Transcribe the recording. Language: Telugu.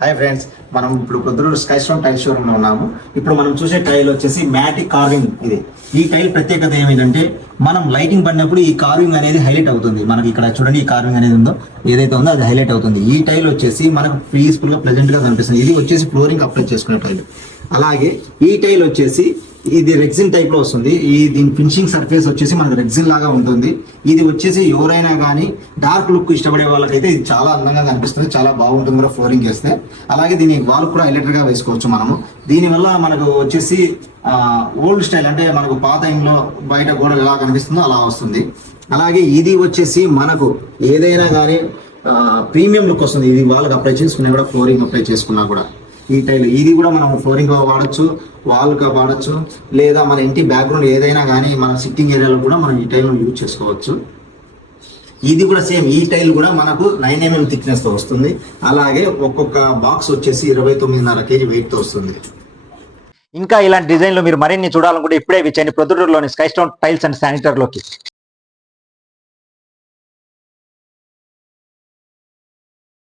హాయ్ ఫ్రెండ్స్, మనం ఇప్పుడు Proddatur sky stone tile showroom లో ఉన్నాము. ఇప్పుడు మనం చూసే టైల్ వచ్చేసి మ్యాటిక్ కార్వింగ్. ఇది ఈ టైల్ ప్రత్యేకత ఏమిటంటే మనం లైటింగ్ పడినప్పుడు ఈ కార్వింగ్ అనేది హైలైట్ అవుతుంది. మనకి ఇక్కడ చూడండి, ఈ కార్వింగ్ అనేది ఉందో ఏదైతే ఉందో అది హైలైట్ అవుతుంది. ఈ టైల్ వచ్చేసి మనకు పీస్ఫుల్ గా ప్లెజెంట్ గా కనిపిస్తుంది. ఇది వచ్చేసి ఫ్లోరింగ్ అప్లై చేసుకునే టైల్. అలాగే ఈ టైల్ వచ్చేసి ఇది రెగ్జిన్ టైప్ లో వస్తుంది. దీని ఫినిషింగ్ సర్ఫేస్ వచ్చేసి మనకు రెగ్జిన్ లాగా ఉంటుంది. ఇది వచ్చేసి ఎవరైనా కానీ డార్క్ లుక్ ఇష్టపడే వాళ్ళకైతే ఇది చాలా అందంగా కనిపిస్తుంది, చాలా బాగుంటుంది కూడా ఫ్లోరింగ్ చేస్తే. అలాగే దీని వాల్ కూడా హైలైటర్ గా వేసుకోవచ్చు మనము. దీనివల్ల మనకు వచ్చేసి ఓల్డ్ స్టైల్, అంటే మనకు పాత టైంలో బయట గోడలు ఎలా కనిపిస్తుందో అలా వస్తుంది. అలాగే ఇది వచ్చేసి మనకు ఏదైనా కానీ ప్రీమియం లుక్ వస్తుంది. ఇది వాళ్ళకి అప్లై చేసుకున్నా కూడా, ఫ్లోరింగ్ అప్లై చేసుకున్నా కూడా ఈ టైల్ ఇది కూడా మనం ఫ్లోరింగ్ గా వాడచ్చు, వాల్ గా వాడచ్చు, లేదా మన ఇంటి బ్యాక్గ్రౌండ్ ఏదైనా కానీ మన సిట్టింగ్ ఏరియాలో కూడా మనం ఈ టైల్ యూజ్ చేసుకోవచ్చు. ఇది కూడా సేమ్, ఈ టైల్ కూడా మనకు 9 mm థిక్నెస్ తో వస్తుంది. అలాగే ఒక్కొక్క బాక్స్ వచ్చేసి 29.5 kg వెయిట్ తో వస్తుంది. ఇంకా ఇలాంటి డిజైన్లు మీరు మరిన్ని చూడాలనుకుంటే ఇప్పుడే విచ్చేయండి ప్రొద్దుటూరులోని స్కై స్టోన్ టైల్స్ అండ్ శానిటర్లోకి.